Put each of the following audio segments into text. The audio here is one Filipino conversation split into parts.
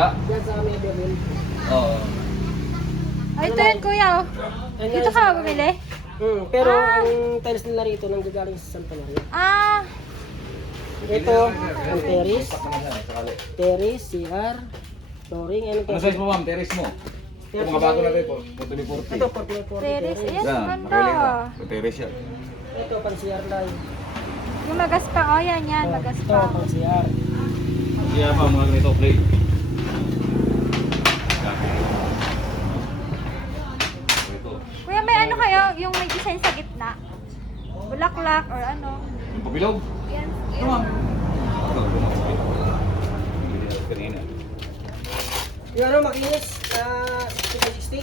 kabila? Yan sa Medellin. Oo. Ay, ito yan kuya. Oh. Dito ka bumili? Pero ang tiles nila rito nang gagaling sa Santa Maria. Ah, Ito, ang terrace. Terrace, CR, flooring, Ano size mo ma'am? Terrace mo? Ito mga bago na ito, 40. Ito, 40 terrace. Ayan, Yan, ganda. nakailing ka. Ito terrace yan. Ito, pang CR line. Yung magaspang. Oh, yan, yan. Ito, Magaspang. pang CR. Kaya pa mga ganito plate. Ito. Kuya, may ano kayo? Yung may design sa gitna? Bulaklak or ano? Yung pabilog? Yan. Ito ma'am. Ito, kanina. Yung ano, makinis, 60 by 60.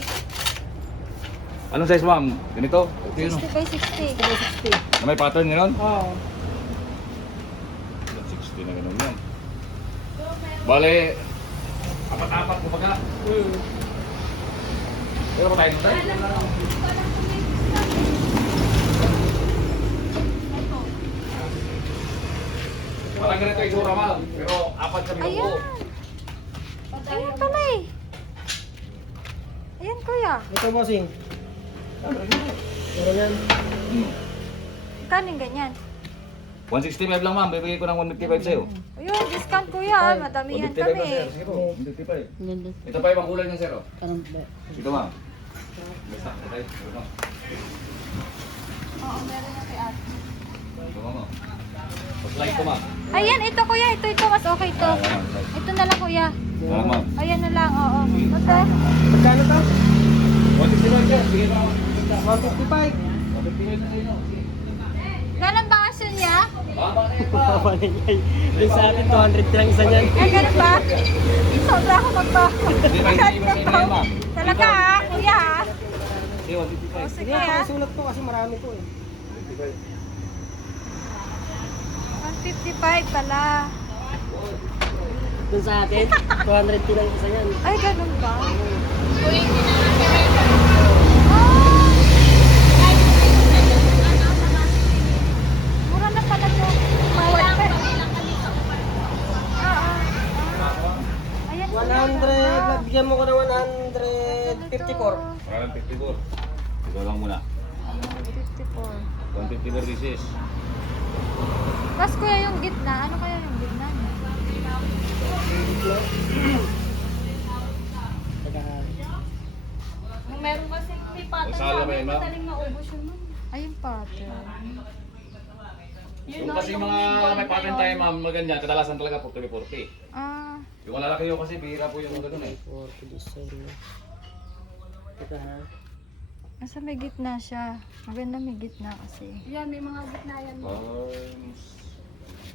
Anong size ma'am? Ganito? Ito yun. 60 by 60. 60. Na may pattern ngayon? Oo. 60 na ganun yan. Bale, apat-apat mo baga. Pero pa tayo nung tayo? Parang ganito yung sura ma'am. Pero apat kami ng Ayan. buo. Ayan pala eh. Ayan kuya. Ito, bossing. Pero yan. Kano yung ganyan? 165 lang ma'am. Bibigay ko ng 155 sa'yo. Ayun, discount kuya. Ah. Madamihan 155 kami ba sir? eh. Sige po. 155. Ito pa yung kulay niya sir. Oh. Ito ma'am. Basta. Ito ma'am. Oo, meron na kay ate. Ito ma'am. Slide ko ma'am. Ayan, ito kuya. Ito. Mas okay to. Ito na lang kuya. Wala ma'am. Ayan na lang, oo. Ito. Magkano to? 165 sir. Sige ma'am. 155. 155 na sa inyo. Sige. Ganun ba aso niya? Baba na yan pa. Papanigay. Doon sa atin, 200 lang isa niyan. Ay, ganun ba? Sobra ako magbaho. Hindi ba hindi ba sa inyo yan ma'am? Talaga ah, kuya ah. Sige, 155. O, sige Sige, ah. sulat ko kasi marami ko eh. 155 pala. Doon sa atin, 200 lang isa niyan. Ay, ganun ba? Mura na pala to. Bawal pa. Ayan. 100, bigyan mo ko ng 154. Parang 54. Ito lang muna. 154. 154 this is. Tapos kuya yung gitna, ano kaya yung gitna niya? Meron kasi may pattern Masala sa ba amin, yun, ma'am? madaling maubos yun. ma'am. Ayun pattern. Yung kasi mga may pattern tayo ma'am, maganda, kadalasan talaga 40-40. Ah, Yung malalaki yun kasi bihira po yung mga ganun eh. 40 design. Ito ha. nasa may gitna siya. Maganda may gitna kasi. Yan, may mga gitna yan.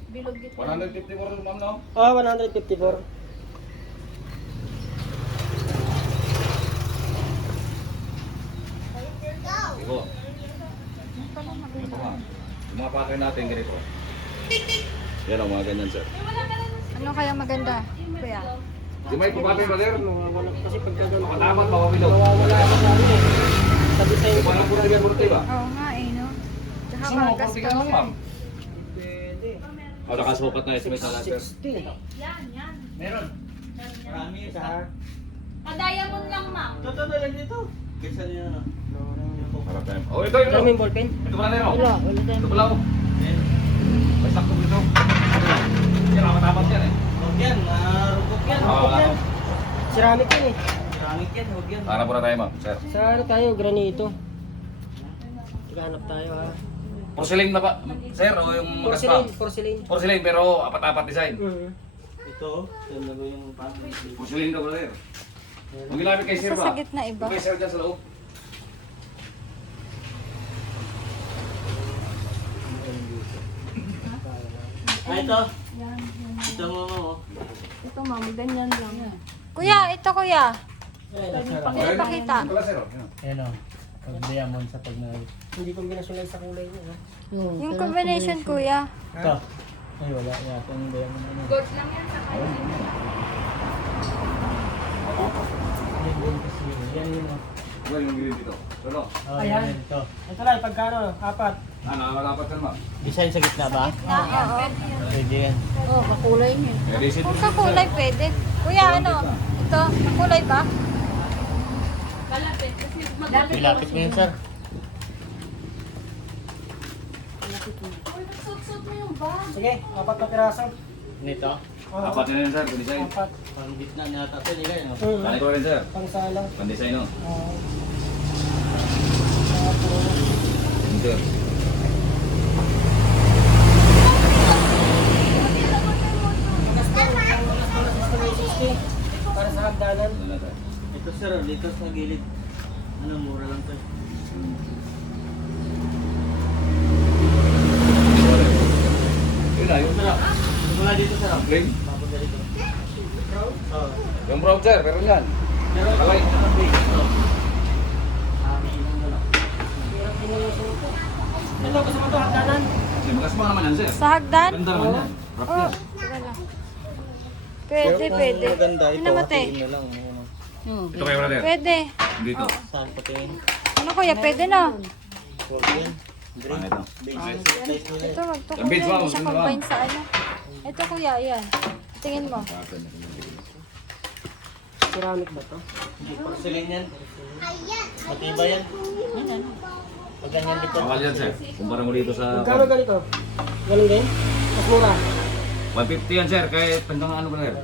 Bilog gitna. 154 ma'am no? Oh, 154. Iko. Yan pala Ito maganda. ma'am. Yung mga pattern natin ganito. Yan o, mga ganyan sir. Ano kaya maganda? Kuya? Di may pattern ba sir? Nawawala kasi pagka gano'n. Matamat, mapabilog. Nawawala ka sa amin eh. Sa design ko. Parang purti ba? Oo nga eh, no? Tsaka Gusto mo, magas purti pa. ka lang ma'am. Pwede. O, nakasukat na estimate na lang sir. 60. Yan, yan. Meron. Marami ito ha. Pa-diamond lang, ma'am. Totoo na lang dito. Kesa niya na. Para tayo. Oh, ito, ito. Dami yung ballpen. Ito pala tayo. Wala, wala tayo. Ito pala oh. May sakto dito. Yan, matamat yan eh. Huwag yan, rupok yan. Oo, Rupok nga. yan. Ceramic yan eh. Ceramic yan, huwag yan. Para pura tayo ma'am, sir. Sa ano tayo, granito. Hanap tayo ha. Porcelain na ba? Sir, o yung magaspa? Porcelain, porcelain. Porcelain pero apat-apat design. Ito, yun na yung pang... Porcelain ka pala sir. Kung ginamit kay sir Isa ba? sa gitna iba. Kay sir dyan sa loob. Ito. Yan, yan. Ito mo. Ito, ma'am, ganyan lang. Kuya, ito kuya. Ayun, Pakita. Ito pala sir. oh. Yan. Ayan o, pag diamond sa pag Hindi kombinasyon lang sa kulay niya. Ha? Yung combination kuya. Ito. Ay wala yata yung diamond ano. Gold lang yan sa kanya. Yan din kasi yan yun o. Well, yung green dito. Solo. Oh, Ayan. yan ito. Ito lang, pagkano, 4. Nakakalapat ka naman. Design sa gitna ba? Na, oo. Pwede yan. Oo, makulay niya. May receipt. Kung sa kulay, pwede. Kuya, ano? Ito, makulay ba? Malapit. Kasi maganda. Ilapit mo yun, sir. Uy, nagsot-sot mo yung bag. Sige, 4 na piraso. Nito. Oo. Apat na rin sir, design. 4. Pang gitna niya ata. Pwede kayo, no? Kani ko rin sir. Pangsala. Pan-design no. Tapos, Sir. para sa hagdanan. Ano na sir? Ito, sir. Dito sa gilid. Ano, mura lang to. Yun na, yung sarap. Wala dito, sir. Green. Papunta dito. Oo. Yung brown sir, pero yan. Pero, Kalay. Ito, gusto mo ito hagdanan? Magas pa naman yan sir. Sa hagdan? Ganda naman yan. Rough Oh, yan. sige lang. Pwede, pwede. Maganda ito. Hinamate. Tingin na lang. Ano. Ito kayo brother. Pwede. Dito. Saan po tingin? Ano kuya, pwede na. 14. Ano ito? Basic size nila. Ito, wag to Ang beads kuya. ba? Hindi siya Gusto mo ba? combine sa ano. Ito kuya, ayan. Tingin mo. Ceramic ba to? Hindi, porcelain yan. Matibay yan. Pag ganyan dito. Bawal yan sir. Kumpara mo dito sa... Magkano ganito? Ganun din? Mas mura? 150 yan sir, kahit hanggang ano ba sir?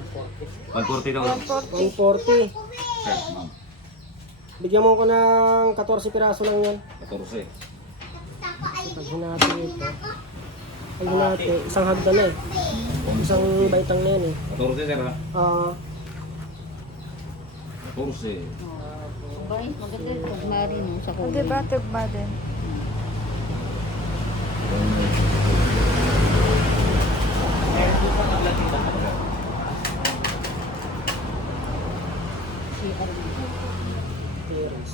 140 daw. 140. Sir, ma'am. Bigyan mo ko ng 14 piraso lang yan. 14. Pag hinati ito. Pag hinati, isang hagdan na eh. Isang baitang na yan eh. 14 sir ha? 14. Oh, diba, tugma din.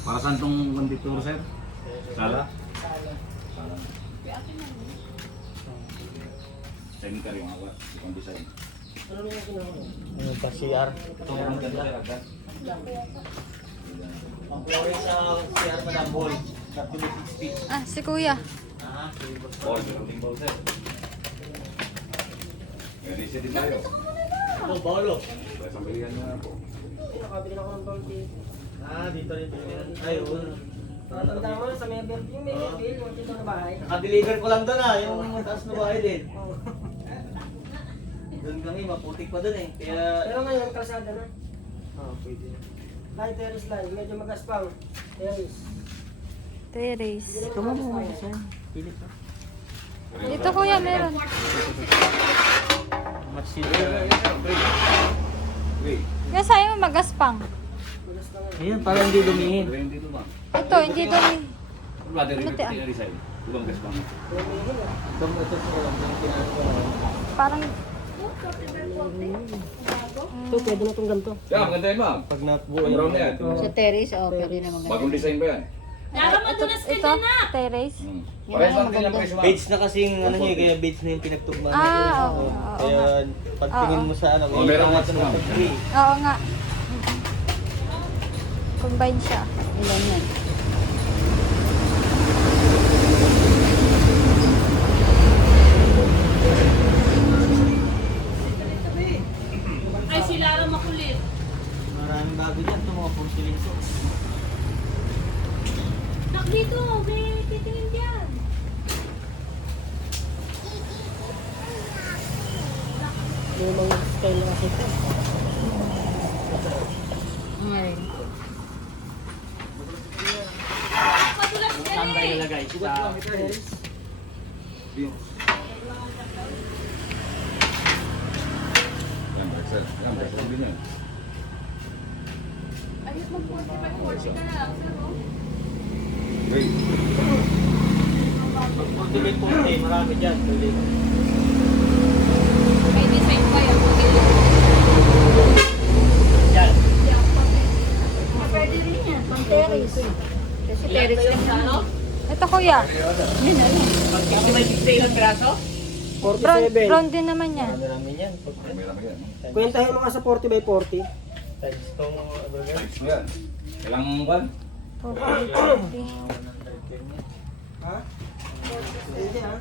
Para saan tong 150 sir? Sala? Sanitary yung awa, itong design. Ano pa, CR? Itong ang ganda sir, agad. Ang flooring sa CR pa ng ball. 30 Ah, si kuya. Ah, Ball, meron ding ball sir. May receipt din tayo. oh, bolo. May pamilihan na po. Nakabili na ako ng ball dito. Ah, dito rin. Ay, oo. Tanda mo sa Mayville, yung Mayville, yung dito na bahay. Naka-deliver ko lang doon yung mataas na bahay din. Doon kami, maputik pa doon eh. Kaya... Pero ngayon, kalsada na. pwede. Light terrace line, medyo magaspang. Terrace. Teres. Ito mo mo. Dito kuya, meron. Much silver. Wait. Kaya sa'yo magaspang. Ayan, para hindi dumihin. Meron dito ba? Ito, hindi to ni... Brother, Ano, yung te, ah? na design. Ibang gas pa. Ito ko lang. Parang... Ito, pwede na itong ganito. Yeah, maganda yun ma'am. Pag nabuo Ang brown na yan. Sa terrace, pwede na maganda. Bagong design ba yan? Nara, madulas ka Ito, dyan na. teres. Parehas lang din ang presyo ma'am. Beige na kasing ano niya, kaya beige na yung pinagtugma niya. Ah, oo. Oo. Oo Kaya nga. pagtingin mo sa ano, Oh, meron angat mas mo ma'am. sa free. Oo nga. Combine siya. Ilan yan? Ay, si Lara makulit. Maraming bago dyan, ito mga porcelain to. Nak dito, may titingin dyan. Yung mga style na kasi ito. Ngayon. Madulas ka Saan ba eh. ilalagay? Sa... Yan, Excel. Yan, Excel din yan. Ayos mag-40 ka na lang, sir. oh. Wait. Pag porcelain po, marami dyan. Pwede. May design pa yan. Yan. Pwede rin yan, pang terrace. Kasi terrace lang yan. Ito kuya. Pag may 60 ilang piraso? Brown, 47. brown din naman yan. Marami yan. Marami yan. Kwentahin mo ka sa 40 by 40. Times itong burger. Size mo yan. Kailangan mo ban? 450. Ha? Hindi ha?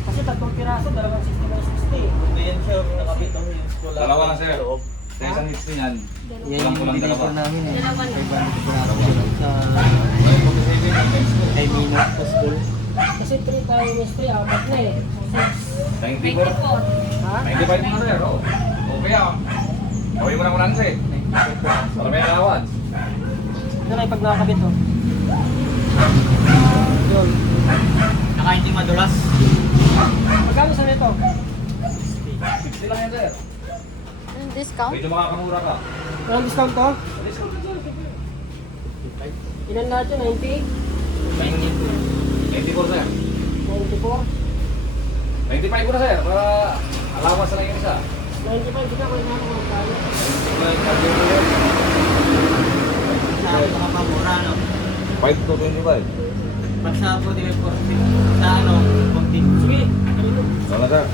Kasi 3 piraso, dalawang 60 by 60. Ito yan sir, nakabitong yung school. Dalawa lang, sir. Sa isang hits niyan, Yan yung kulang dalawa. binigay namin eh. 500 sa kay Minot sa school. Kasi 3 times 3, apat na eh. 94. Ha? 95 na, sir. Oh. Okay ah. Gawin mo na 100. Para may allowance. Ito na yung pag nakakabit oh. Yun. Naka hindi madulas. Magkano sa nito? 60 lang yan, sir. Yung discount? Medyo makakamura ka. Walang discount to? Ilan lahat yun? 98? 94, sir. 94? 95 ko na, sir. Para allowance na lang yung isa. 95 kita kung ano kung kaya. Sa akin makakamura no. 5 to 25. Pag sa 45, 40, sa ano, 40. Sige, ano? Wala, sir.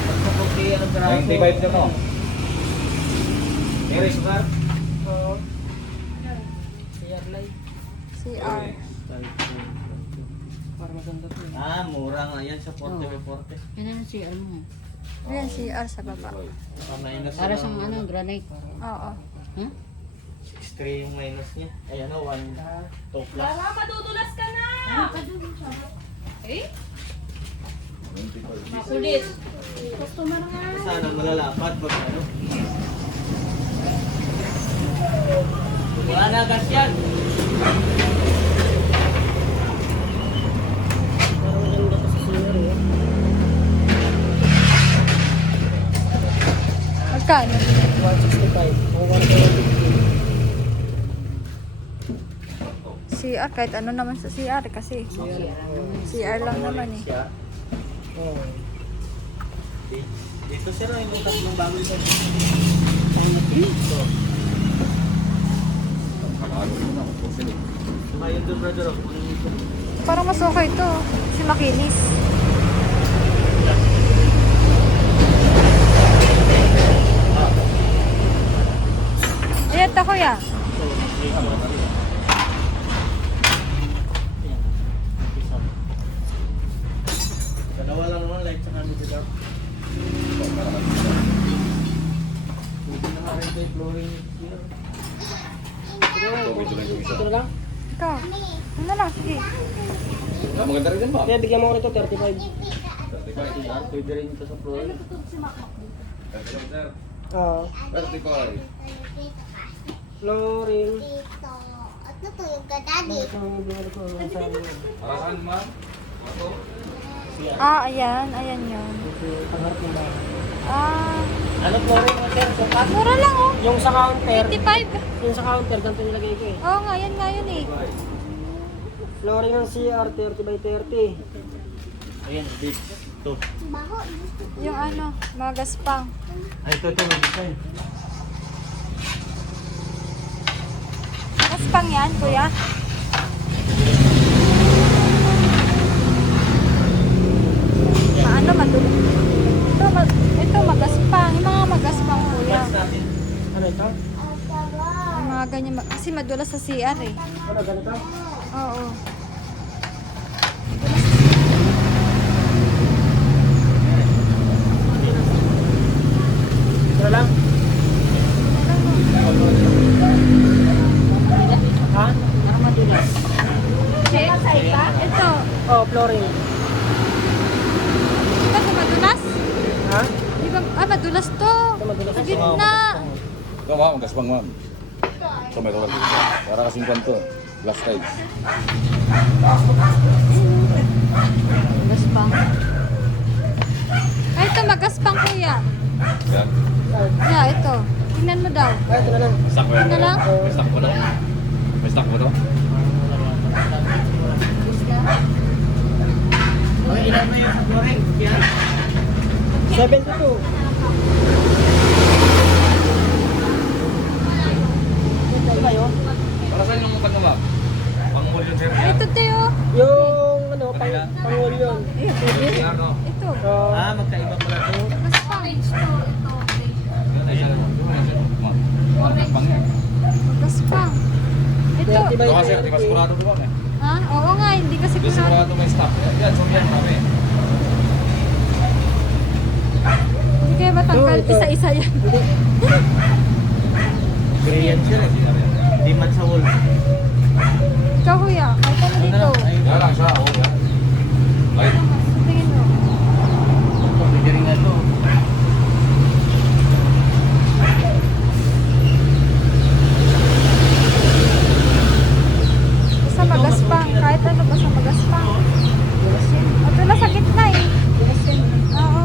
Pag sa 40, ano piraso? 95 na, no? Meron, sir. Oo. CR light. CR. Para maganda to eh. Ah, mura nga yan sa 40 by 40. Yan ang CR mo. Ayan, CR sa baba. Saka minus Para na sa lang. ano, granite. Oo. Huh? 63 yung minus niya. Ay ano, 1, 2 plus. Lara, madudulas ka na! Eh? Makulit. Customer nga. Sana malalapad pag ano. Wala na gas yan. Para maganda to sa CR eh. Magkano? 165 o 150. CR, kahit ano naman sa CR kasi. CR lang naman eh. Siya. Oo. Dito sir, yung tatlong bagoy sa Sumayon doon brother. Parang mas okay to. Si makinis. Ayan to kuya. Dalawa lang naman, like sa kami dito. Pwede naman rin tayo flooring here. Ito na lang? Ikaw. Ano na lang, sige. Ah, maganda rin yan, ma'am. Kaya bigyan mo ko rito 35. 35. Pwede rin ito sa flooring. 35, sir. Oo. 35. Flooring. Dito. At natulog ka, Daddy. Ito yung binili ko. Saan yun? Para saan, ma'am? Ako? Ah, ayan. Ayan yun. Ito yung pangharap ng bahay. Ah, Ano flooring mo sir? Sukat? mura lang oh. Yung sa counter, 85. yung sa counter, ganito nilagay ko eh. Oo nga, yan nga yun eh. Flooring ng CR, 30 by 30. Ayan, big. Ito. Baho. Yung ano, mga gaspang. Ay, ito may design. Gaspang yan, kuya. Maano, madulo. Ito magaspang. Yung mga magaspang, kuya. Price natin. Ano ito? Yung mga ganyan. Kasi madulas sa CR eh. Ano, ganito? Oo. Ito na lang? Ha? Parang madulas. Ito. Oh, flooring. Di ba ito madulas? Ha? Di ba? Ah, madulas to. Ito madulas. Sa gitna. Ito, ma'am. Gaspang, ma'am. Ito, may tawag. Para kasing kwanto. Glass tiles. Gaspang. Ay, ito magaspang, kuya. Yan. Yeah, ito. Tingnan mo daw. Ah, ito na lang. Stock ko yan. Ito na lang? May stock ko na. May stock ko to. Okay, ilan mo yung sa flooring? Yan. 72. Ito ba yun? Para saan yung mukha mo, ma'am? Pang-wall yun, sir. Ay, ito tayo. Yung ano, pang-wall yun. Ano? Ito. Oh, Ah, magkaiba pala ito. Magaspang. Ay, sir. Ma'am. Gaspang yan. Magaspang. Ito. sir, di ba sigurado doon eh. Ha? Oo nga, hindi kasi Di kunwari. sigurado may stop. Yan, so yan kami. Hindi kaya matanggal Ito. isa-isa yan. Gray yan sir eh. Hindi man sa wall. Ikaw kuya, kahit ano dito. Ay, Yan lang siya, oo. Yan. Ay, Tingin mo. pwede rin nga to. Basta magaspang, kahit ano basta magaspang. At wala sa gitna eh. Oo.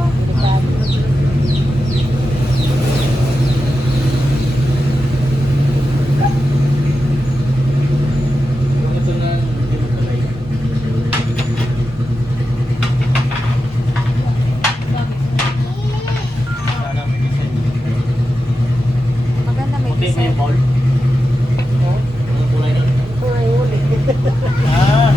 Yung ito na hindi mo talay. Sana may design. Maganda may Puti mo design. yung ball. Anong kulay nun? Ay, uli. Ah!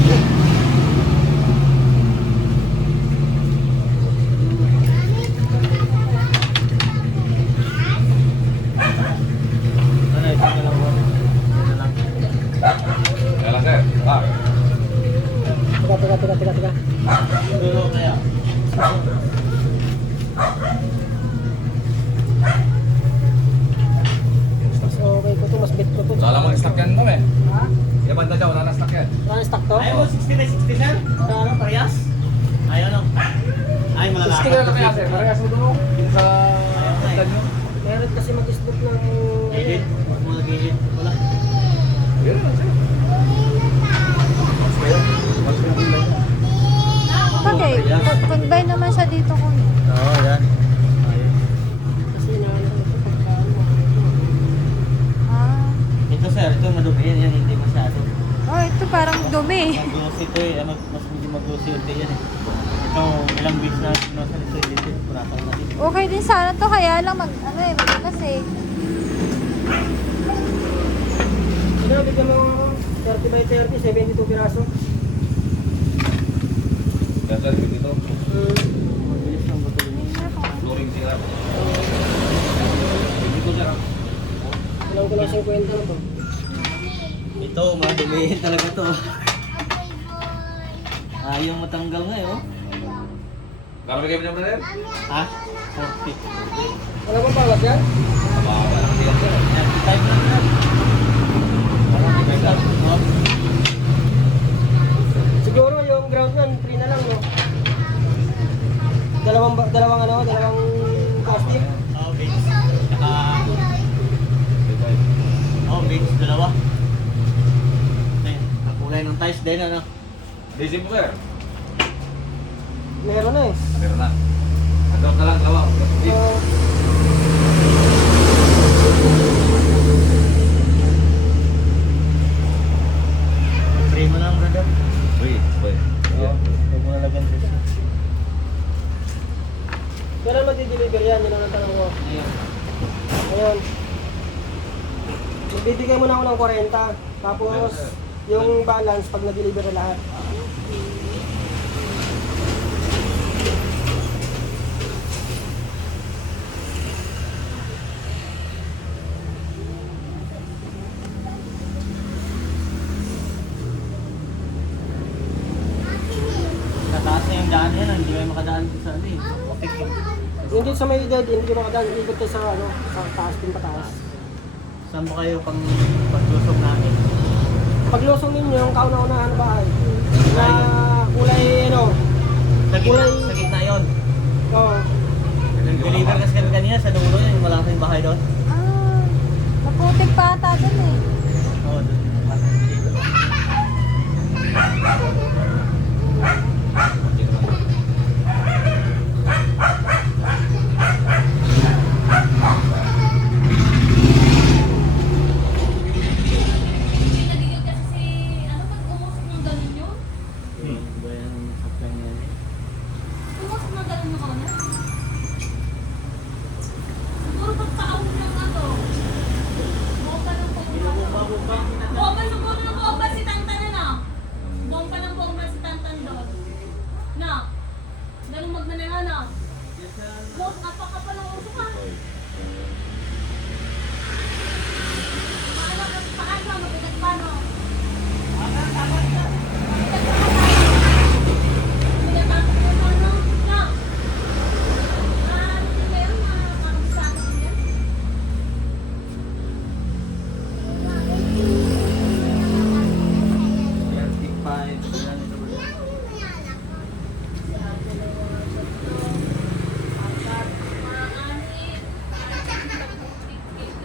Ano, ito na lang mo. Ito na lang. yan lang sir. Ah, Teka. Dulo kaya. Mas okay ko to, mas bet ko to. wala mo stock yan mo eh. Yan banda dyan, wala na stock yan. Wala stock to? Ayaw mo 60 by 60 sir? Ano, parehas? Ayaw no? Ay, malalakad. 60 na kaya sir, parehas mo doon. Yung sa banda nyo. Meron kasi mag-stock ng... Gilid? Mga gilid. Wala. Yan lang sir. Okay, combine naman siya dito kung Oo, yan. Ayun. Kasi inaano ko ito pagkaano. ah. Ito sir, ito madumi yan, hindi masyado. Oh, ito parang dumi. Mag-glossy ito eh, mas medyo mag-glossy unti yan eh. Ito, ilang weeks na sinosan ito, ilipid, purasan natin. Okay din sana to, kaya lang mag-anas eh. Ano, bigyan mo 30 by 30, 72 piraso. Yan sir, dito. Mabilis lang ba ito? Flooring sila. Dito sir. Ilang ko lang 50 na to. Ito, madumi talaga to. Ayaw matanggal nga eh, oh. Kano bigay mo niya brother? Ha? 40. Wala bang bawas yan? Mababa lang yan sir. 95 lang yan. Parang 95 lang, no? Siguro yung ground nun, free na lang, no? Dalawang casting. Oh, beans. Saka... Oh, beans, dalawa. Ayun, ang kulay ng tiles din, ano? Diesel mo sir. Meron na eh. Meron na. Drop na lang, dalawa. So, Free mo lang, brother. Uy, uy. Oo, huwag mo nalagyan dito. kailan mag-deliver yan? Yun ang tanong ko. Ayun. Ayun. Magbibigay mo na ako ng 40. Tapos, yung balance pag na-deliver na lahat. Nataas na yung daan yan, hindi kayo makadaan dito sa ano eh. Opik eh. Yung dito sa may dead end, hindi ko makadaan. Ikot tayo sa, sa taas, din pataas. Saan ba kayo pang paglusok namin? Paglusong ninyo, yung kauna-unahan na bahay. Na kulay, Sa gitna, kulay, sa gitna yun. oo. Deliver kasi kami kanina sa dulo yun, yung malaking bahay doon. Ah, maputik pa ata dun eh. Oo, doon. Nagigil kasi si, ano pag umusok ng ganun yun? Ba yan sa plan yan eh. Umusok ng ganun yung kauna?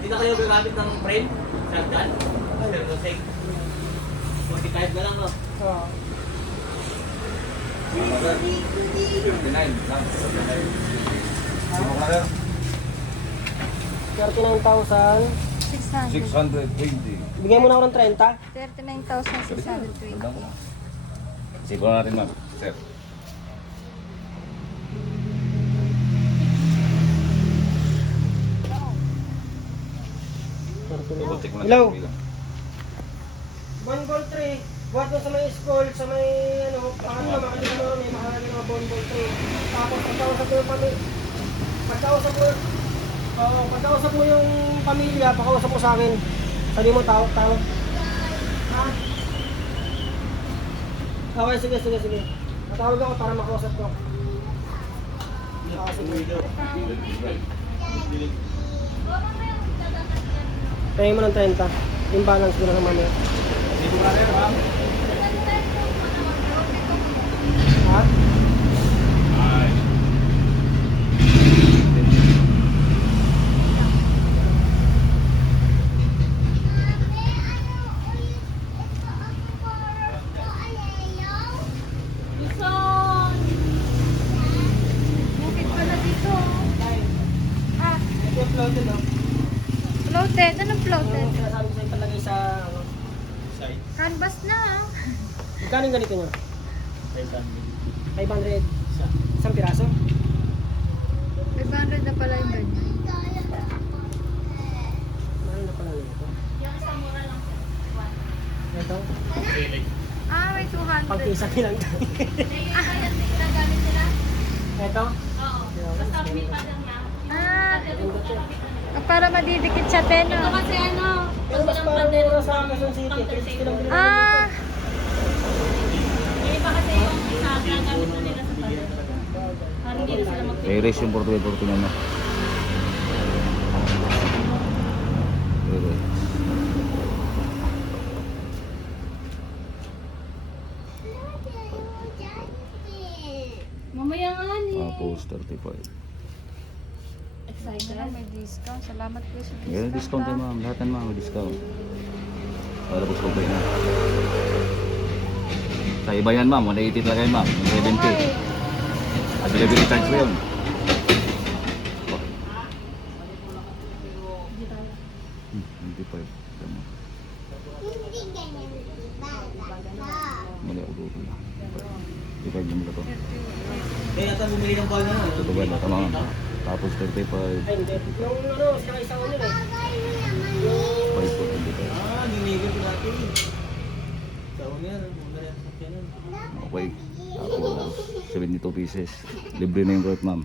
Hindi na kayo gagamit ng frame? Shotgun? Sir Jose? 45 na lang, no? Oo. 39 lang. 39,000. 600. 620. Bigyan mo na ako ng 30. 39,620. Sipo na natin, ma'am. Sir. Double check mo na. Hello? Bilang. Bonbon tree. Buhat mo sa may school, sa may ano, pangatlo, makalimutan mo, may mahalagi ng mga bonbon tree. Tapos pagkausap mo yung pamilya. Pagkausap mo yung pamilya, pakausap mo sa akin. Sabi mo, tawag. Ha? Okay, sige. Matawag ako para makausap ko. Sige. Pahingin mo ng 30. Yung balance ko na naman yun. Ha? Bukid pala dito. Ah, Ito yung floated, no? floated. Anong floated? Yung sinasabi ko sa'yo palagay sa, ano, Side. Canvas na. magkano yung ganito nyo? 500. 500. Isang piraso? 500 na pala yung ganyan. Mahal na pala nito. Ito? Ah, may 200. Pag-isa lang tayo. Ito? Ah, para madidikit sa teno. Kasi ano, Pero mas parang mura sa Quezon City. 50 lang din. Ah, yung iba kasi yung isa, gagamit na nila sa pader. Parang hindi na sila mag- I-erase yung porto niya, no? Mamaya nga ni. Tapos 35. Excited. may discount. Salamat po sa discount. Yan, discount tayo, ma'am. Lahat yan, ma'am. May discount. Para po sa na. Sa iba yan, ma'am. 180 talaga yan, ma'am. 70. At delivery charge mo yun. Hmm, 25. Tama. Hindi ganyan. Mali ako doon. 25 naman ito. Kaya yata bumili ng ball na, no? Ito ba na? Tama nga. Tapos 35. Ay, hindi. Yung ano, sila isang ano eh. 5 po. 25. Ginigil ko natin. Sa una yan, muna yan sa kanan. Okay. Tapos 72 pieces. Libre na yung rep, ma'am.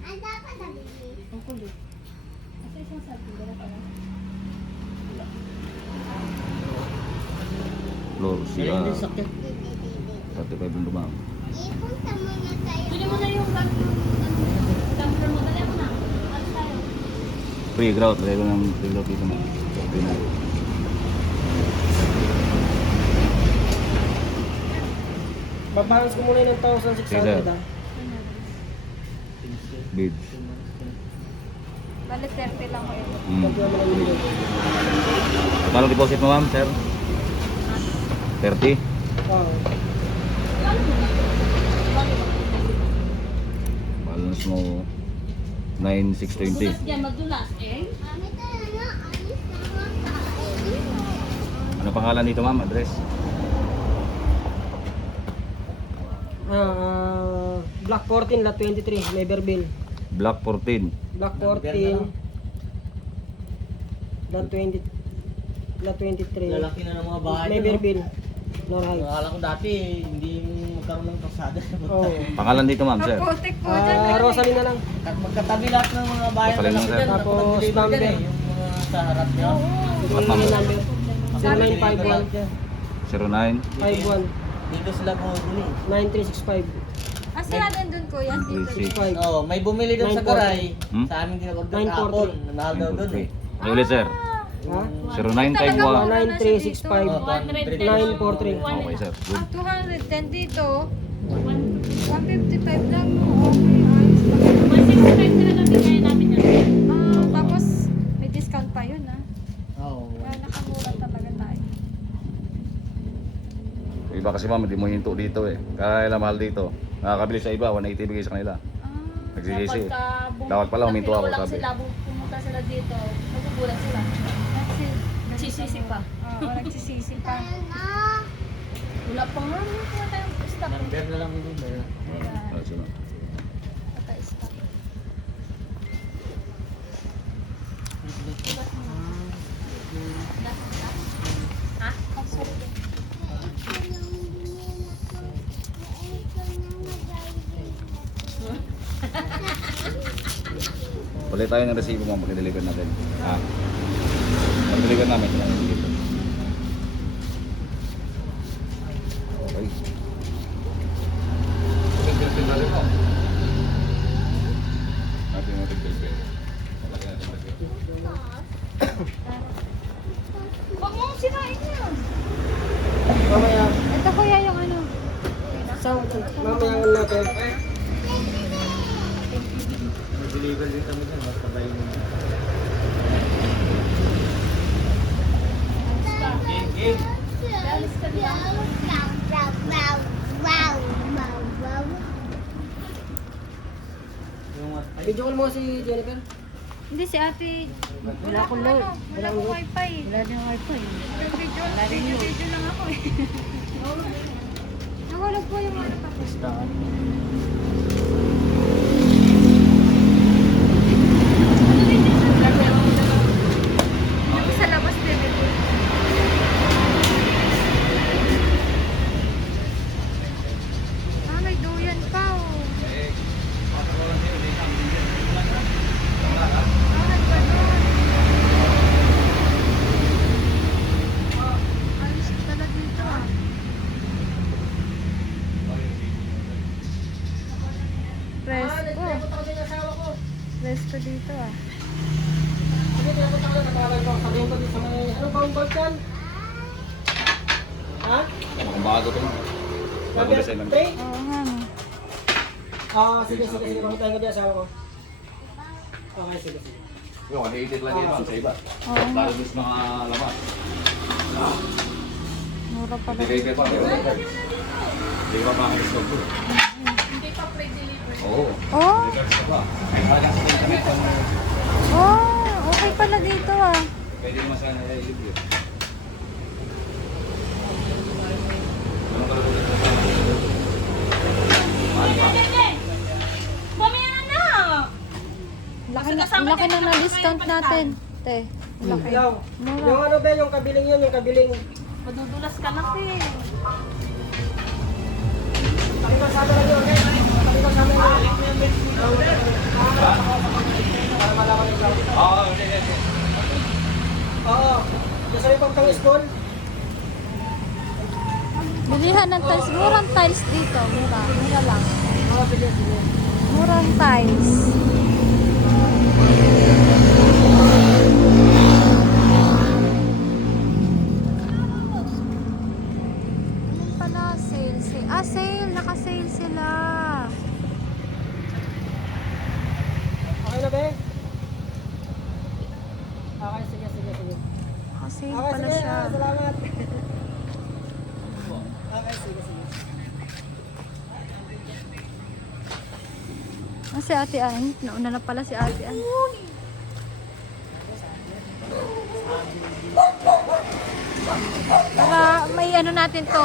Floor, Kaya hindi CR. sakit. 35 yung ma'am. Ipunta muna tayo. Bili mo na yung camper mo. Dali mo na. Alis tayo. Free grout. Lagay ko ng free grout dito, ma'am. Okay na. Babalance ko muna yung 1,600 ah. Bid. Bale, 30 lang kayo. Ganito naman ang bibigay. Magkano deposit mo, ma'am, sir? 30? Oo. Balance mo 9,620. Dulas dyan, magdulas. Mami, tayo na. Alis na mga kain. Ano pangalan dito, ma'am? Address? Block 14, lot 23, Neverville. Block 14. Block 14, lot 20, lot 23, Lalaki na ng mga bahay. no? Neverville. Norhal. Akala ko dati, hindi magkaroon ng kalsada. Oo. Pangalan dito, ma'am, sir? Putik po dyan. Rosalie na lang. Magkatabi lahat ng mga bahay Rosalie lang, sir. Tapos Tapos number. Yung mga sa harap niya. Yung number 0951 09. 51 Dito sila bumili. 9365. Ah, sila din dun kuya. Dito. 36. Oo, may bumili doon sa 940. garay. Hmm? Sa amin dinag-order 940. kahapon. Mahal daw doon eh. Ano ulit, sir? Ha? 0951. 9365 943. Okay, sir. Good. Ah, 210 dito. 155 lang. Okay, ayos lang. 165 na lang bigay namin yan. Ah, tapos may discount pa yun ah. Kasi ma'am, hindi mo hinto dito eh. Kaya nila mahal dito. Nakakabili sa iba, 180 bigay sa kanila. Nagsisisi. Dapat pala huminto ako, Wala sabi. sila, pumunta sila dito. Nagugulat sila. Nagsisisi pa. Oo, nagsisisi pa. Wala pa nga. Wala tayong stock. Number na lang yung number. Ah, sino? Wala tayong stock. Ha? Oh, sorry. Ulit tayo ng resibo ma'am pag i-deliver natin. Ha? Pag deliver namin, ito lang yung resibo. Okay. Pag-deliver natin po. Natin yung pag-deliver. Malaki natin yung resibo. Huwag mong sirain yan. Mamaya, Ito kuya yung ano. mamaya natin. Mag-deliver din kami dyan, mas tabayin mo. Yung Video call mo si Jennifer. Hindi si ate. Wala akong load. Wala akong wifi. Wala din wifi. Video lang ako eh. Nahulog po yung ano pa. star. Yung sa labas bebe ko. May duyan pa oh. Ayos pala dito ah. Presko. Punta ko sa asawa ko. Presko dito ah. Sige, pinapunta ko na. Tatawag ko. Sabihin ko dito sa may... Anong bound yan? Ha? Mukhang bago to ma'am. Bago Number design lang. 3? Oo nga no. Sige. Pamuntahin ko dyan asawa ko. Okay, sige. Yung 180 lang yun ma'am sa iba. Oo nga. Lalo sa mga laman. Mura pala. Hindi kayo pa. Hindi pa makakistog ko. Hindi pa pre-deliver. Oo. Oh, Deliver sa ba? Kaya lang sa internet. okay pala dito ah. Pwede naman sana i-review. Ano ka lang Mamaya na! Laki na ng discount natin. Te, laki. Yung Mura. ano ba, yung kabiling yun, yung kabiling. Madudulas ka na, te. Pakipasama lang yun, okay? Pakipasama lang yun. Para malaman yung cloud. Oo, hindi. Oo. Yung sa may pagtang school. Bilihan ng tiles. Murang tiles dito. Mura. Mura lang. Oo, sige. Murang tiles. Ano pala? Sale. Sale. Naka-sale sila. Okay na ba? Okay, sige. Naka-sale Okay, pala sige. siya. Salamat. Okay, sige. Si Ate Ann. Nauna na pala si Ate Ann. Para may ano natin to.